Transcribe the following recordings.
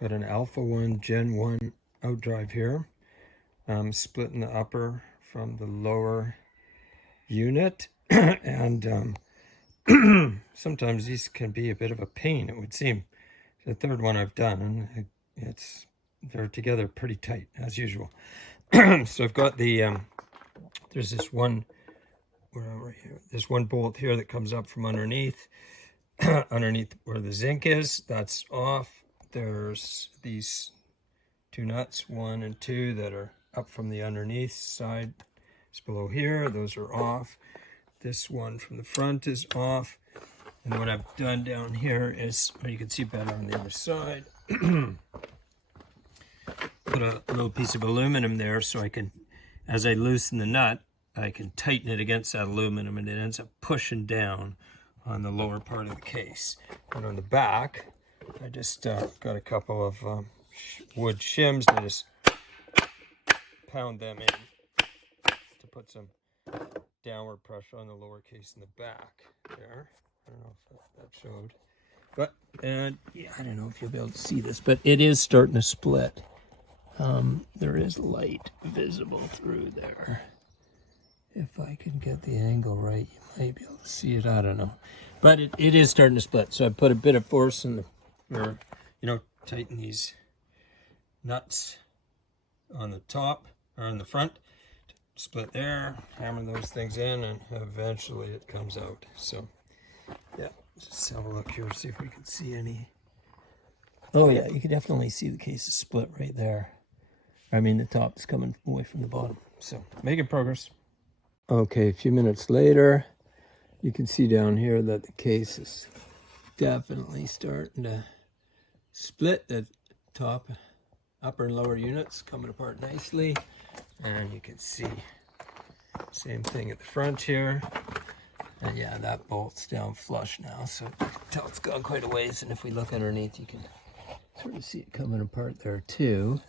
Got an Alpha 1 Gen 1 outdrive here. Splitting the upper from the lower unit. And sometimes these can be a bit of a pain, it would seem. The third one I've done, and they're together pretty tight, as usual. So I've got the, there's this one, right here, this one bolt here that comes up from underneath. Underneath where the zinc is, that's off. There's these two nuts, 1 and 2, that are up from the underneath side. It's below here, those are off. This one from the front is off. And what I've done down here is, well, you can see better on the other side, put a little piece of aluminum there so I can, as I loosen the nut, I can tighten it against that aluminum, and it ends up pushing down on the lower part of the case. And on the back, I just got a couple of wood shims that I just pound them in to put some downward pressure on the lower case in the back there. I don't know if that showed, but yeah, I don't know if you'll be able to see this, but it is starting to split. There is light visible through there. If I can get the angle right, you might be able to see it. I don't know, but it is starting to split. So I put a bit of force in the, tighten these nuts on the top or on the front. Split there, hammer those things in, and eventually it comes out. So yeah, just have a look here, see if we can see any. Oh yeah, you can definitely see the case is split right there. I mean, the top is coming away from the bottom. So making progress. Okay, a few minutes later, you can see down here that the case is definitely starting to split. The top, upper and lower units coming apart nicely. And you can see same thing at the front here. And yeah, that bolt's down flush now, so you can tell it's gone quite a ways. And if we look underneath, you can sort of see it coming apart there too.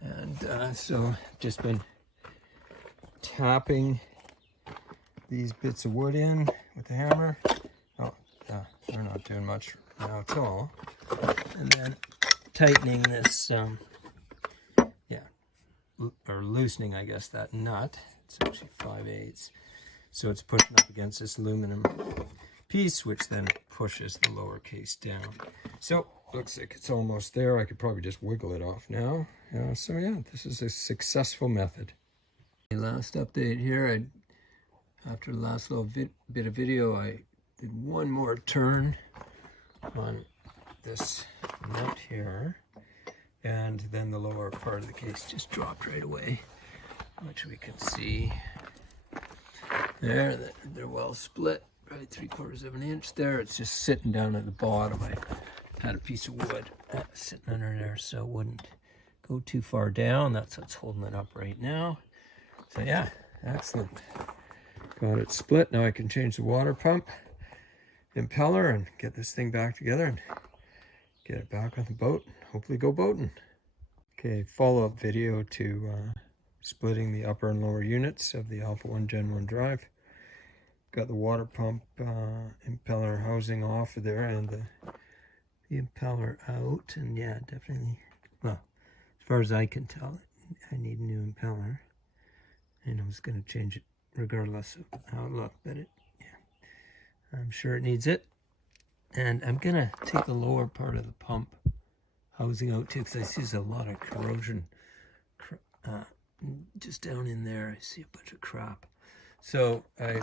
And so I've just been tapping these bits of wood in with the hammer. Oh, yeah, they're not doing much now at all. And then tightening this, or loosening, I guess, that nut. It's actually 5/8. So it's pushing up against this aluminum piece, which then pushes the lower case down. So looks like it's almost there. I could probably just wiggle it off now. So yeah, this is a successful method. The last update here, after the last little bit of video, I did one more turn on this nut here, and then the lower part of the case just dropped right away, which we can see there. They're well split, right 3/4 of an inch there. It's just sitting down at the bottom. I had a piece of wood sitting under there so it wouldn't go too far down. That's what's holding it up right now. So yeah, excellent. Got it split. Now I can change the water pump, impeller, and get this thing back together and get it back on the boat. Hopefully go boating. Okay, follow-up video to splitting the upper and lower units of the Alpha 1 Gen 1 drive. Got the water pump impeller housing off of there and the impeller out. And yeah, definitely, well, as far as I can tell, I need a new impeller. And I was going to change it regardless of how it looked, but I'm sure it needs it. And I'm going to take the lower part of the pump housing out too, because I see there's a lot of corrosion just down in there. I see a bunch of crap. So I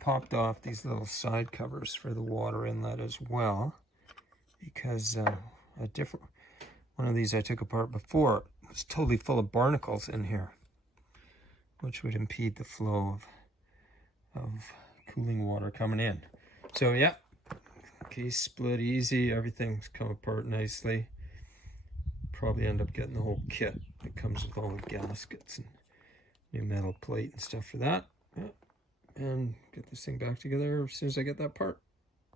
popped off these little side covers for the water inlet as well, because a different one of these I took apart before was totally full of barnacles in here, which would impede the flow of cooling water coming in. So yeah, case split easy, everything's come apart nicely. Probably end up getting the whole kit that comes with all the gaskets and new metal plate and stuff for that. Yeah. And get this thing back together as soon as I get that part.